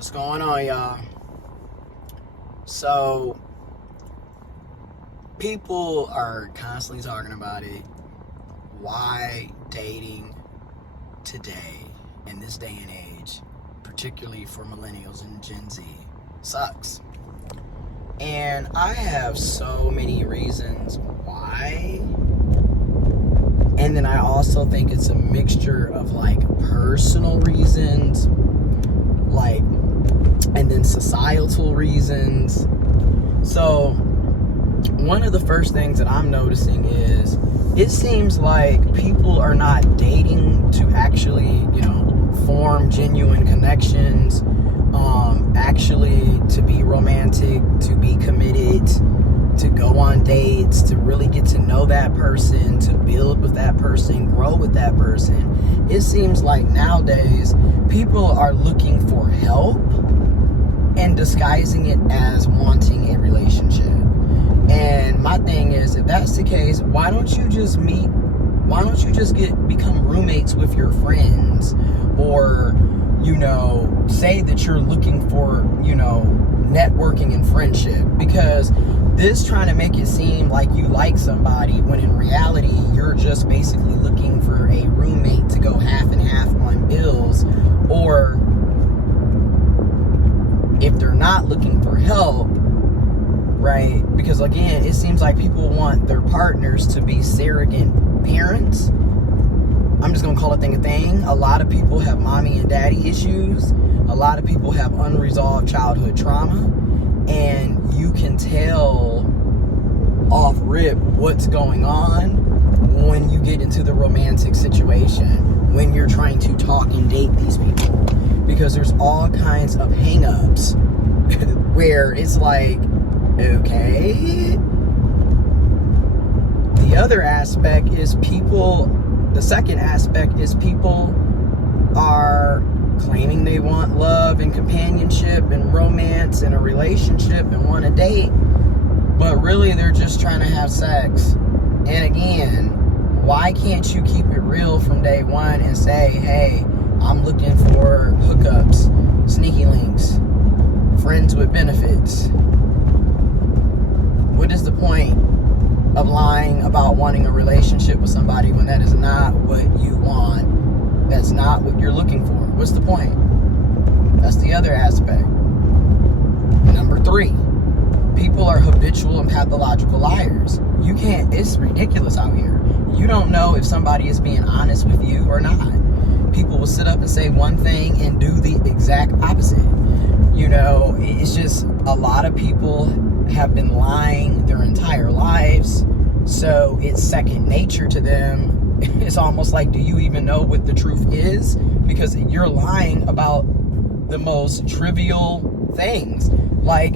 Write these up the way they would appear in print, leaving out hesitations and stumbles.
What's going on, y'all? So, people are constantly talking about it. Why dating today, in this day and age, particularly for millennials and Gen Z, sucks. And I have so many reasons why. And then I also think it's a mixture of like personal reasons, like, and then societal reasons. So one of the first things that I'm noticing is it seems like people are not dating to actually, form genuine connections, actually to be romantic, to be committed, to go on dates, to really get to know that person, to build with that person, grow with that person. It seems like nowadays people are looking for help and disguising it as wanting a relationship. And my thing is, if that's the case, why don't you just become roommates with your friends? Or, say that you're looking for, networking and friendship. Because this trying to make it seem like you like somebody when in reality you're just basically looking for a roommate to go half and half on bills. Or if they're not looking for help, right? Because again, it seems like people want their partners to be surrogate parents. I'm just gonna call a thing a thing. A lot of people have mommy and daddy issues. A lot of people have unresolved childhood trauma. And you can tell off rip what's going on when you get into the romantic situation, when you're trying to talk and date these people. Because there's all kinds of hang-ups where it's like, okay. The second aspect is people are claiming they want love and companionship and romance and a relationship and want to date, but really they're just trying to have sex. And again, why can't you keep it real from day one and say, hey, I'm looking for hookups, sneaky links, friends with benefits? What is the point of lying about wanting a relationship with somebody when that is not what you want? That's not what you're looking for. What's the point? That's the other aspect. Number 3, people are habitual and pathological liars. It's ridiculous out here. You don't know if somebody is being honest with you or not. People will sit up and say one thing and do the exact opposite. It's just a lot of people have been lying their entire lives, so it's second nature to them. It's almost like, do you even know what the truth is? Because you're lying about the most trivial things. Like,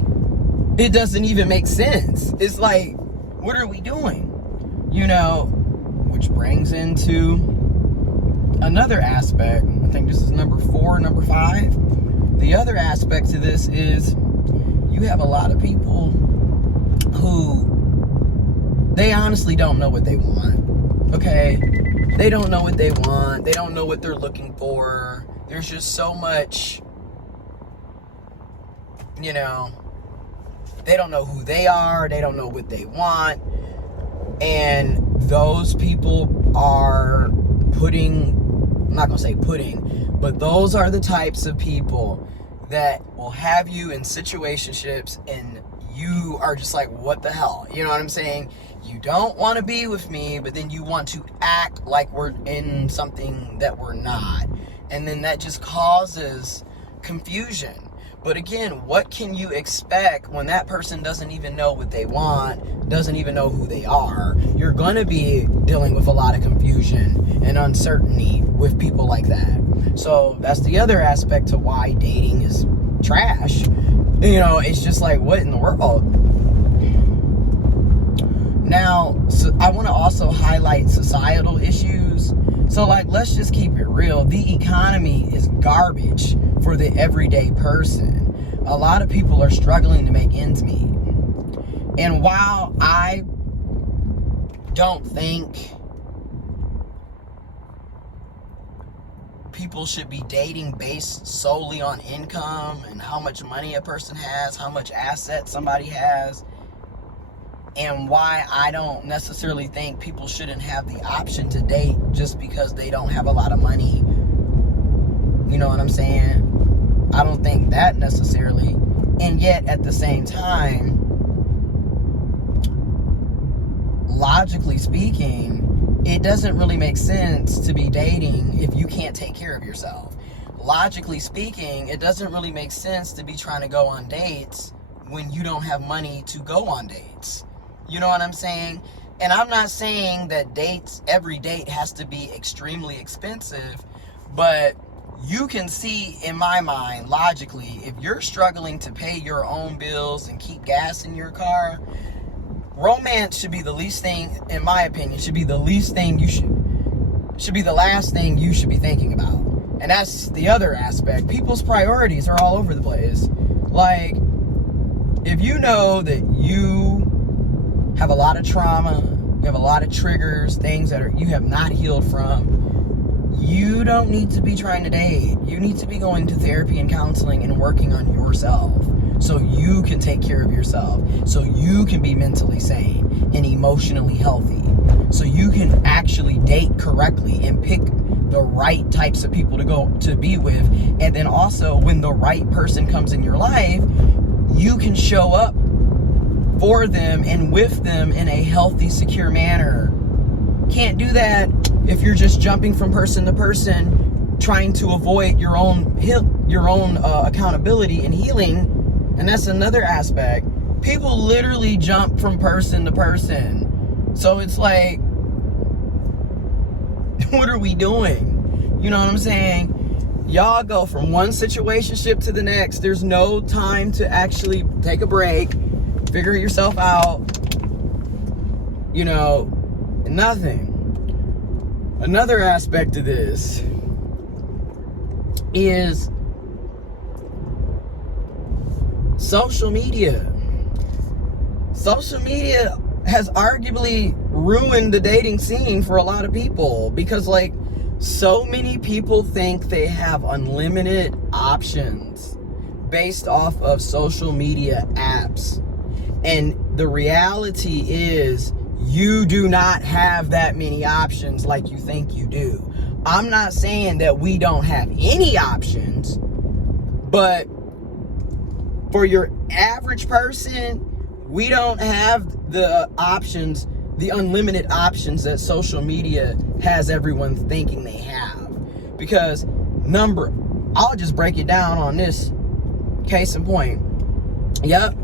it doesn't even make sense. It's like, what are we doing? Which brings into another aspect. I think this is number 4, number 5. The other aspect to this is you have a lot of people who, they honestly don't know what they want, okay? They don't know what they want. They don't know what they're looking for. There's just so much, they don't know who they are. They don't know what they want. And those people are I'm not going to say but those are the types of people that will have you in situationships and you are just like, what the hell? You know what I'm saying? You don't want to be with me, but then you want to act like we're in something that we're not. And then that just causes confusion. But again, what can you expect when that person doesn't even know what they want, doesn't even know who they are? You're going to be dealing with a lot of confusion and uncertainty with people like that. So that's the other aspect to why dating is trash. It's just like, what in the world? Now, so I want to also highlight societal issues. So, let's just keep it real. The economy is garbage for the everyday person. A lot of people are struggling to make ends meet. And while I don't think people should be dating based solely on income and how much money a person has, how much assets somebody has, and why I don't necessarily think people shouldn't have the option to date just because they don't have a lot of money. You know what I'm saying? I don't think that necessarily. And yet, at the same time, logically speaking, it doesn't really make sense to be dating if you can't take care of yourself. Logically speaking, it doesn't really make sense to be trying to go on dates when you don't have money to go on dates. You know what I'm saying? And I'm not saying that every date has to be extremely expensive, but you can see, in my mind, logically, if you're struggling to pay your own bills and keep gas in your car, romance should be the least thing, in my opinion, should be the last thing you should be thinking about. And that's the other aspect. People's priorities are all over the place. Like, if you know that you have a lot of trauma, you have a lot of triggers, things that you have not healed from, you don't need to be trying to date. You need to be going to therapy and counseling and working on yourself so you can take care of yourself, so you can be mentally sane and emotionally healthy, so you can actually date correctly and pick the right types of people to be with. And then also, when the right person comes in your life, you can show up for them and with them in a healthy, secure manner. Can't do that if you're just jumping from person to person, trying to avoid your own accountability and healing. And that's another aspect. People literally jump from person to person. So it's like, what are we doing? You know what I'm saying? Y'all go from one situationship to the next. There's no time to actually take a break, figure yourself out. You know, nothing. Another aspect of this is social media. Social media has arguably ruined the dating scene for a lot of people because, like, so many people think they have unlimited options based off of social media apps. And the reality is, you do not have that many options like you think you do. I'm not saying that we don't have any options, but for your average person, we don't have the options, the unlimited options that social media has everyone thinking they have. Because I'll just break it down on this case in point. Yep.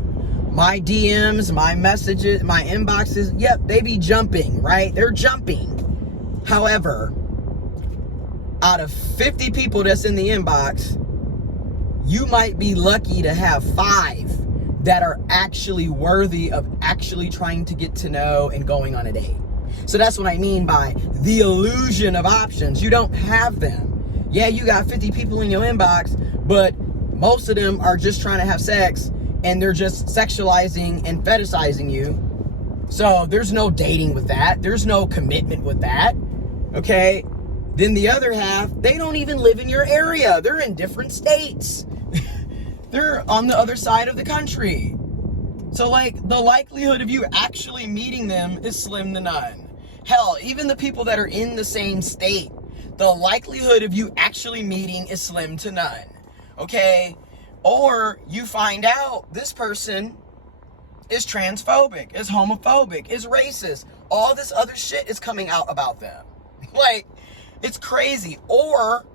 My DMs, my messages, my inboxes, yep, they be jumping, right? They're jumping. However, out of 50 people that's in the inbox, you might be lucky to have 5 that are actually worthy of actually trying to get to know and going on a date. So that's what I mean by the illusion of options. You don't have them. Yeah, you got 50 people in your inbox, but most of them are just trying to have sex, and they're just sexualizing and fetishizing you. So there's no dating with that. There's no commitment with that. Okay? Then the other half, they don't even live in your area. They're in different states. They're on the other side of the country. So, like, the likelihood of you actually meeting them is slim to none. Hell, even the people that are in the same state, the likelihood of you actually meeting is slim to none. Okay? Or you find out this person is transphobic, is homophobic, is racist. All this other shit is coming out about them. Like, it's crazy. Or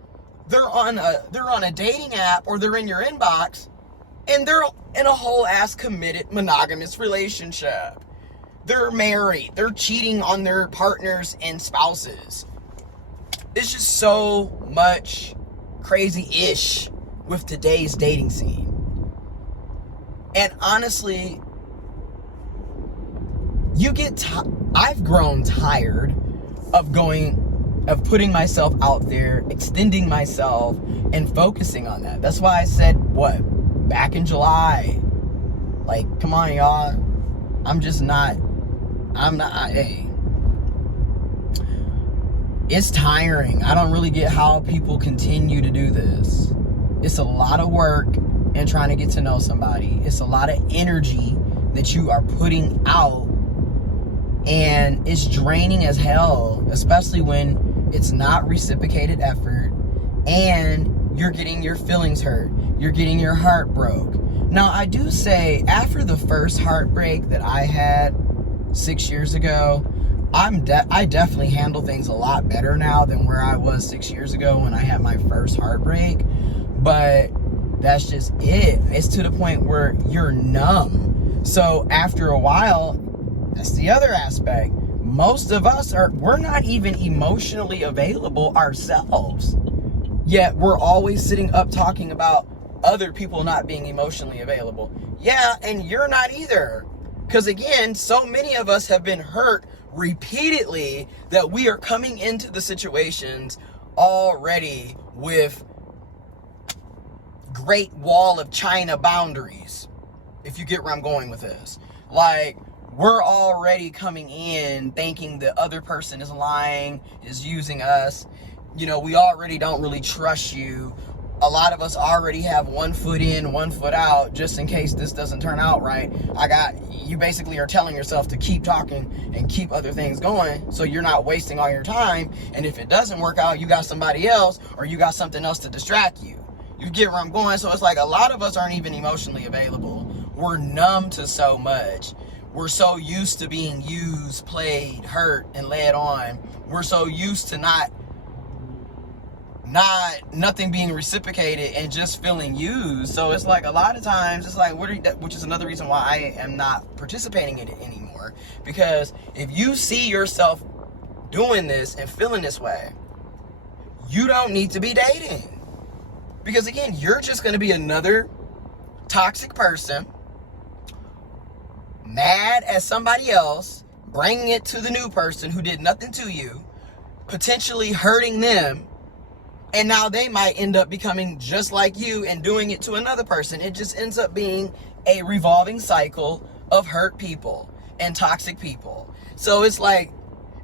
they're on a dating app, or they're in your inbox, and they're in a whole ass committed monogamous relationship. They're married. They're cheating on their partners and spouses. It's just so much crazy-ish with today's dating scene. And honestly, I've grown tired of putting myself out there, extending myself, and focusing on that. That's why I said, back in July, like, come on, y'all. hey. It's tiring. I don't really get how people continue to do this. It's a lot of work in trying to get to know somebody. It's a lot of energy that you are putting out, and it's draining as hell, especially when it's not reciprocated effort and you're getting your feelings hurt. You're getting your heart broke. Now, I do say, after the first heartbreak that I had 6 years ago, I definitely handle things a lot better now than where I was 6 years ago when I had my first heartbreak. But that's just it. It's to the point where you're numb. So after a while, that's the other aspect. Most of us we're not even emotionally available ourselves. Yet we're always sitting up talking about other people not being emotionally available. Yeah, and you're not either. Because again, so many of us have been hurt repeatedly that we are coming into the situations already with Great Wall of China boundaries, if you get where I'm going with this. Like, we're already coming in thinking the other person is lying, is using us. You know, we already don't really trust you. A lot of us already have 1 foot in, 1 foot out, just in case this doesn't turn out right. You basically are telling yourself to keep talking and keep other things going, so you're not wasting all your time. And if it doesn't work out, you got somebody else, or you got something else to distract you. You get where I'm going? So it's like a lot of us aren't even emotionally available. We're numb to so much. We're so used to being used, played, hurt, and led on. We're so used to nothing being reciprocated and just feeling used. So it's like a lot of times it's like, which is another reason why I am not participating in it anymore. Because if you see yourself doing this and feeling this way, you don't need to be dating. Because again, you're just going to be another toxic person, mad at somebody else, bringing it to the new person who did nothing to you, potentially hurting them. And now they might end up becoming just like you and doing it to another person. It just ends up being a revolving cycle of hurt people and toxic people. So it's like,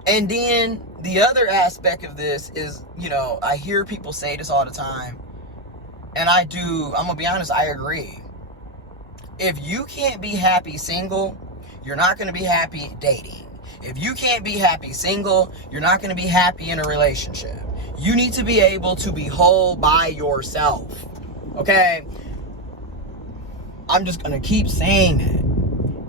and then the other aspect of this is, you know, I hear people say this all the time. And I'm going to be honest, I agree. If you can't be happy single, you're not going to be happy dating. If you can't be happy single, you're not going to be happy in a relationship. You need to be able to be whole by yourself. Okay? I'm just going to keep saying that.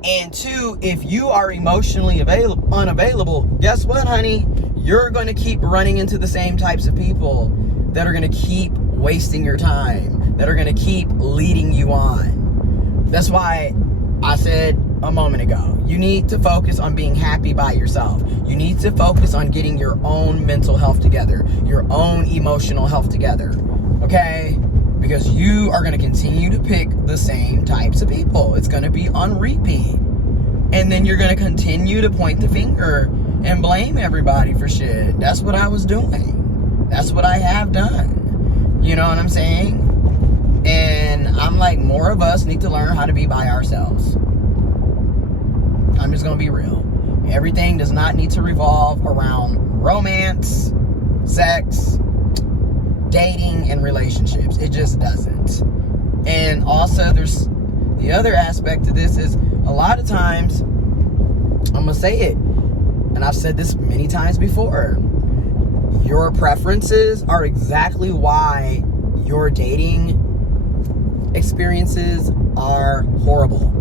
And two, if you are emotionally unavailable, guess what, honey? You're going to keep running into the same types of people that are going to keep wasting your time, that are going to keep leading you on. That's why I said a moment ago, you need to focus on being happy by yourself. You need to focus on getting your own mental health together, your own emotional health together, okay? Because you are going to continue to pick the same types of people. It's going to be on repeat. And then you're going to continue to point the finger and blame everybody for shit. That's what I was doing. That's what I have done. You know what I'm saying? And I'm like, more of us need to learn how to be by ourselves. I'm just going to be real. Everything does not need to revolve around romance, sex, dating, and relationships. It just doesn't. And also, there's the other aspect to this is a lot of times, I'm going to say it, and I've said this many times before, your preferences are exactly why your dating experiences are horrible.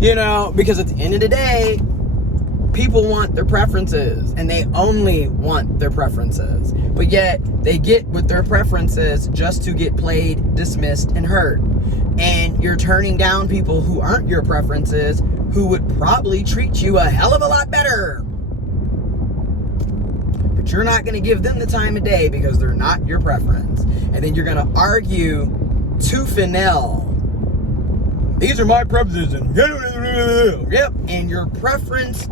You know, because at the end of the day, people want their preferences, and they only want their preferences. But yet, they get with their preferences just to get played, dismissed, and hurt. And you're turning down people who aren't your preferences, who would probably treat you a hell of a lot better. But you're not going to give them the time of day because they're not your preference. And then you're going to argue tooth and nail. These are my preferences. Yep. And your preference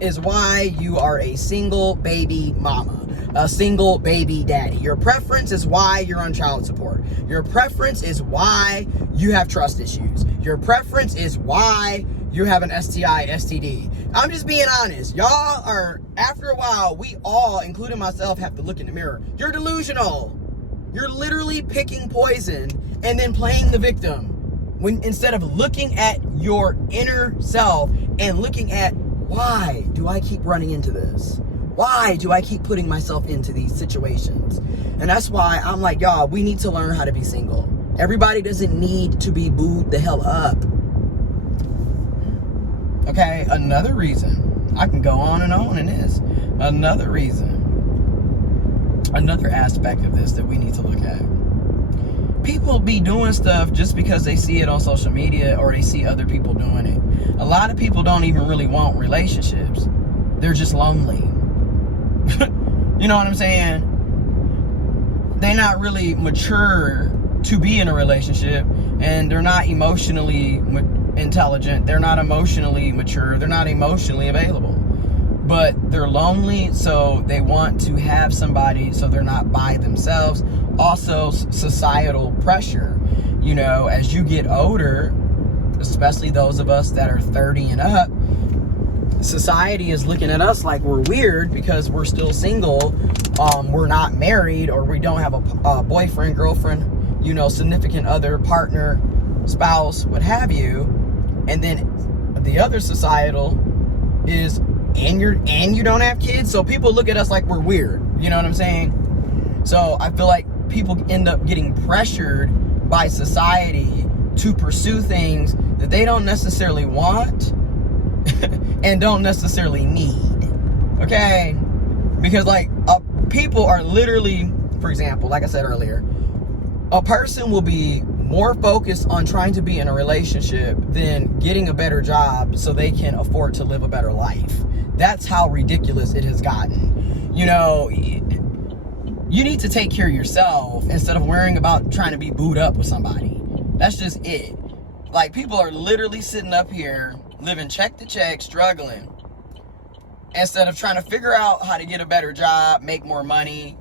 is why you are a single baby mama. a single baby daddy. Your preference is why you're on child support. Your preference is why you have trust issues. Your preference is why you have an STI, STD. I'm just being honest. Y'all are, after a while, we all, including myself, have to look in the mirror. You're delusional. You're literally picking poison and then playing the victim. When instead of looking at your inner self and looking at, why do I keep running into this? Why do I keep putting myself into these situations? And that's why I'm like, y'all, we need to learn how to be single. Everybody doesn't need to be booed the hell up. Okay, another reason. I can go on and on in this. Another reason. Another aspect of this that we need to look at. People be doing stuff just because they see it on social media or they see other people doing it. A lot of people don't even really want relationships. They're just lonely. You know what I'm saying? They're not really mature to be in a relationship, and they're not emotionally intelligent. They're not emotionally mature. They're not emotionally available. But they're lonely, so they want to have somebody so they're not by themselves. Also, societal pressure. You know, as you get older, especially those of us that are 30 and up, society is looking at us like we're weird because we're still single, we're not married, or we don't have a boyfriend, girlfriend, you know, significant other, partner, spouse, what have you. And then the other societal is, and you don't have kids, so people look at us like we're weird. You know what I'm saying? So I feel like people end up getting pressured by society to pursue things that they don't necessarily want and don't necessarily need. Okay? Because like people are literally, for example, like I said earlier, a person will be more focused on trying to be in a relationship than getting a better job so they can afford to live a better life. That's how ridiculous it has gotten. You know, you need to take care of yourself instead of worrying about trying to be booed up with somebody. That's just it. Like, people are literally sitting up here living check to check, struggling, instead of trying to figure out how to get a better job, make more money,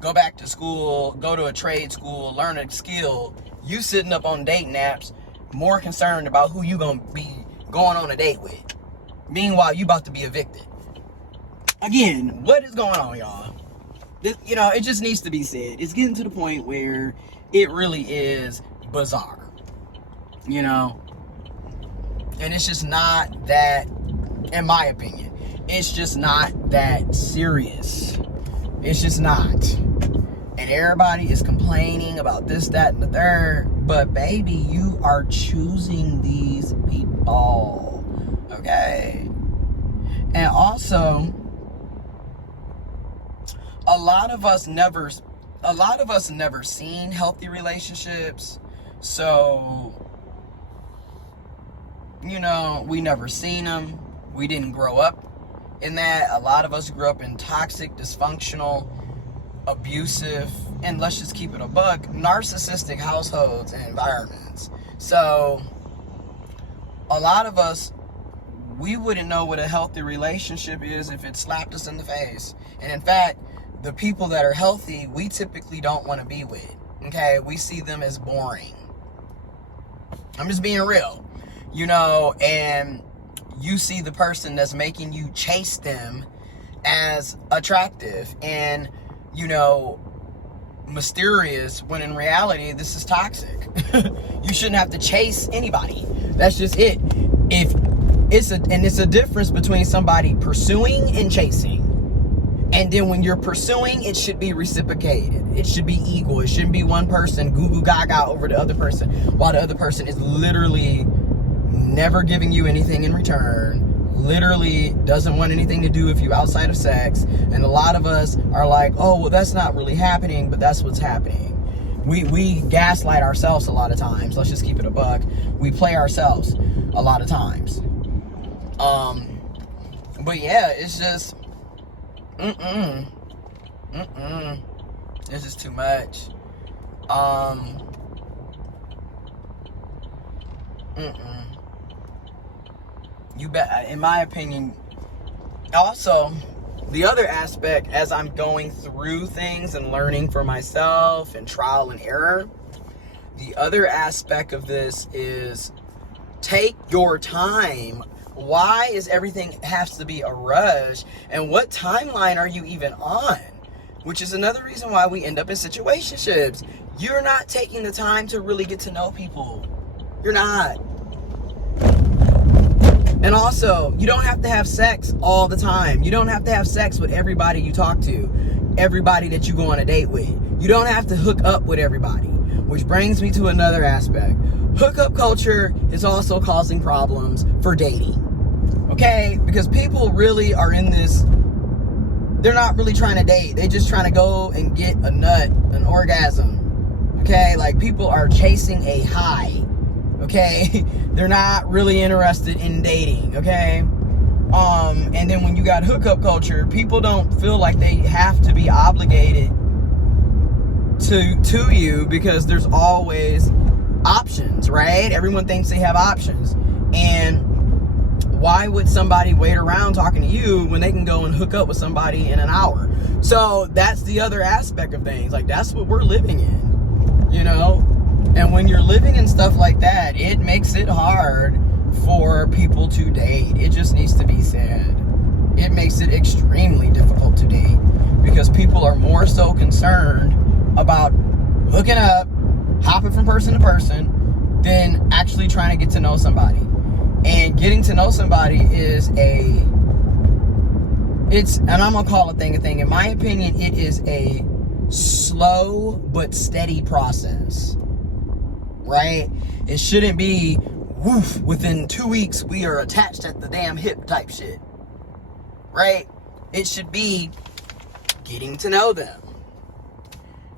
go back to school, go to a trade school, learn a skill. You sitting up on dating apps, more concerned about who you gonna be going on a date with. Meanwhile, you about to be evicted. Again, what is going on, y'all? This, you know, it just needs to be said. It's getting to the point where it really is bizarre. You know? And it's just not that, in my opinion, it's just not that serious. It's just not. And everybody is complaining about this, that, and the third. But baby, you are choosing these people. Okay? And also, a lot of us never seen healthy relationships. So, you know, we never seen them. We didn't grow up in that. A lot of us grew up in toxic, dysfunctional, abusive, and let's just keep it a buck, narcissistic households and environments. So a lot of us, we wouldn't know what a healthy relationship is if it slapped us in the face. And in fact, the people that are healthy, we typically don't want to be with. Okay? We see them as boring. I'm just being real. You know, and you see the person that's making you chase them as attractive and, you know, mysterious, when in reality, this is toxic. You shouldn't have to chase anybody. That's just it. It's a difference between somebody pursuing and chasing. And then when you're pursuing, it should be reciprocated. It should be equal. It shouldn't be one person goo goo gaga over the other person while the other person is literally never giving you anything in return, literally doesn't want anything to do with you outside of sex. And a lot of us are like, oh, well, that's not really happening, but that's what's happening. We gaslight ourselves a lot of times. Let's just keep it a buck. We play ourselves a lot of times. But yeah, it's just, it's just too much. You bet. In my opinion, also, the other aspect, as I'm going through things and learning for myself and trial and error, the other aspect of this is take your time. Why is everything has to be a rush? And what timeline are you even on? Which is another reason why we end up in situationships. You're not taking the time to really get to know people. You're not. And also, you don't have to have sex all the time. You don't have to have sex with everybody you talk to, everybody that you go on a date with. You don't have to hook up with everybody. Which brings me to another aspect. Hookup culture is also causing problems for dating. Okay? Because people really are in this, they're not really trying to date. They're just trying to go and get a nut, an orgasm. Okay? Like, people are chasing a high. Okay? They're not really interested in dating. Okay? And then when you got hookup culture, people don't feel like they have to be obligated to you, because there's always options, right? Everyone thinks they have options. And why would somebody wait around talking to you when they can go and hook up with somebody in an hour? So that's the other aspect of things. Like, that's what we're living in, you know? And when you're living in stuff like that, it makes it hard for people to date. It just needs to be said. It makes it extremely difficult to date, because people are more so concerned about hooking up, hopping from person to person, than actually trying to get to know somebody. And getting to know somebody is and I'm gonna call a thing a thing. In my opinion, it is a slow but steady process, right? It shouldn't be, woof, within 2 weeks we are attached at the damn hip type shit, right? It should be getting to know them.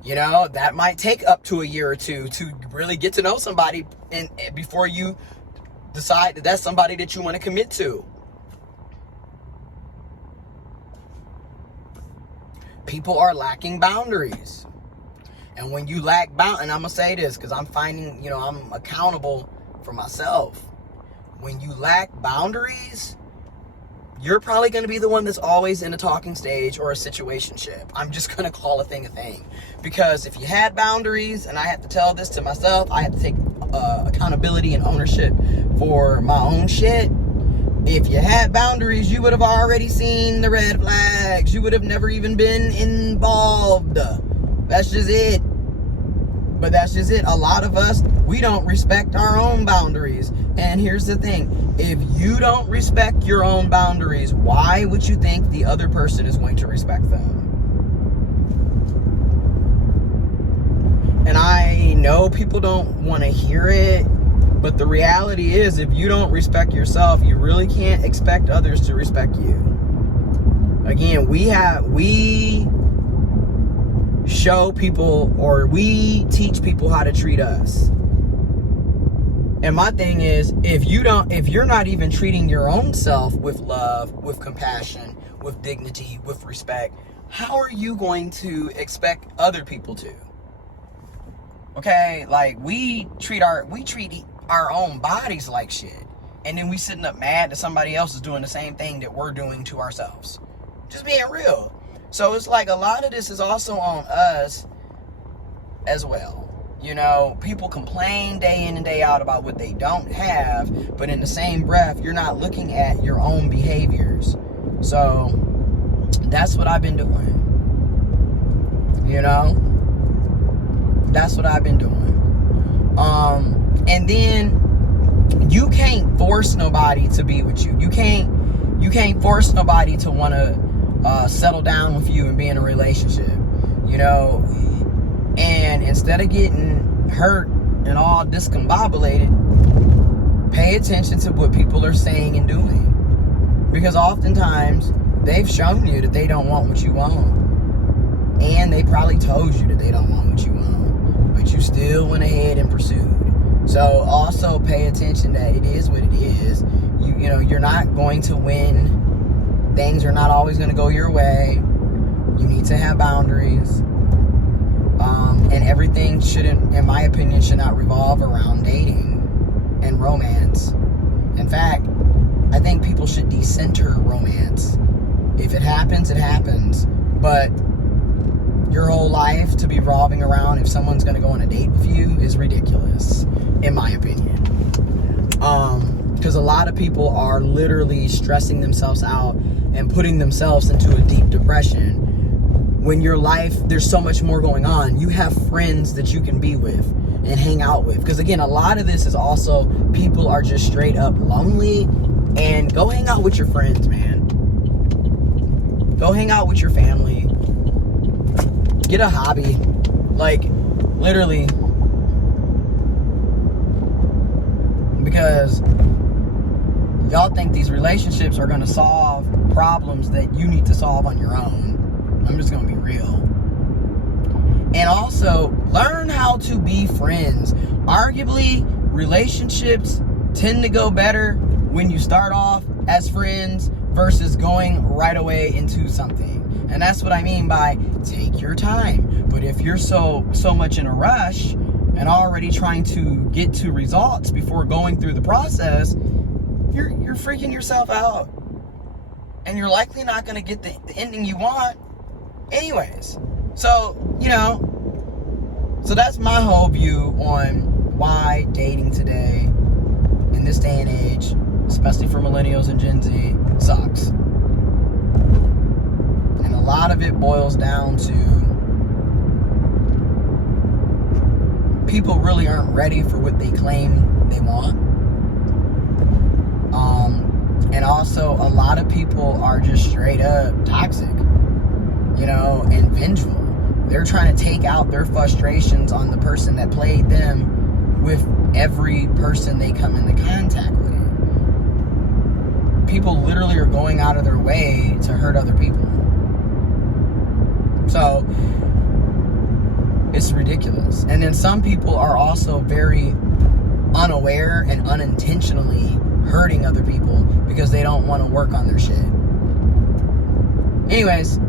You know, that might take up to a year or two to really get to know somebody, and before you decide that that's somebody that you want to commit to. People are lacking boundaries. And when you lack and I'm going to say this because I'm finding, I'm accountable for myself. When you lack boundaries, you're probably going to be the one that's always in a talking stage or a situationship. I'm just going to call a thing. Because if you had boundaries, and I have to tell this to myself, I have to take accountability and ownership for my own shit. If you had boundaries, you would have already seen the red flags. You would have never even been involved. That's just it. But that's just it. A lot of us, we don't respect our own boundaries. And here's the thing. If you don't respect your own boundaries, why would you think the other person is going to respect them? And I know people don't want to hear it, but the reality is, if you don't respect yourself, you really can't expect others to respect you. Again, we show people, or we teach people how to treat us. And my thing is, if you're not even treating your own self with love, with compassion, with dignity, with respect, how are you going to expect other people to? Okay, like, we treat our own bodies like shit, and then we sitting up mad that somebody else is doing the same thing that we're doing to ourselves. Just being real. So it's like a lot of this is also on us as well. People complain day in and day out about what they don't have, but in the same breath, you're not looking at your own behaviors. So that's what I've been doing. That's what I've been doing. And then you can't force nobody to be with you. You can't force nobody to want to settle down with you and be in a relationship. And instead of getting hurt and all discombobulated, pay attention to what people are saying and doing. Because oftentimes, they've shown you that they don't want what you want. And they probably told you that they don't want what you want. But you still went ahead and pursued. So also pay attention that it is what it is. You're not going to win. Things are not always going to go your way. You need to have boundaries. And everything shouldn't, in my opinion, should not revolve around dating and romance. In fact, I think people should decenter romance If it happens, it happens. But your whole life to be revolving around if someone's going to go on a date with you is ridiculous, in my opinion. Because a lot of people are literally stressing themselves out and putting themselves into a deep depression. When your life, there's so much more going on. You have friends that you can be with and hang out with. Because again, a lot of this is also people are just straight up lonely. And go hang out with your friends, man. Go hang out with your family. Get a hobby. Like, literally. Because y'all think these relationships are going to solve problems that you need to solve on your own. I'm just going to be real. And also, learn how to be friends. Arguably, relationships tend to go better when you start off as friends versus going right away into something. And that's what I mean by take your time. But if you're so much in a rush and already trying to get to results before going through the process, you're freaking yourself out. And you're likely not going to get the ending you want anyways. So, so that's my whole view on why dating today, in this day and age, especially for millennials and Gen Z, sucks. And a lot of it boils down to people really aren't ready for what they claim they want. And also, a lot of people are just straight up toxic, and vengeful. They're trying to take out their frustrations on the person that played them with every person they come into contact with. People literally are going out of their way to hurt other people. So, it's ridiculous. And then some people are also very unaware and unintentionally hurting other people because they don't want to work on their shit. Anyways,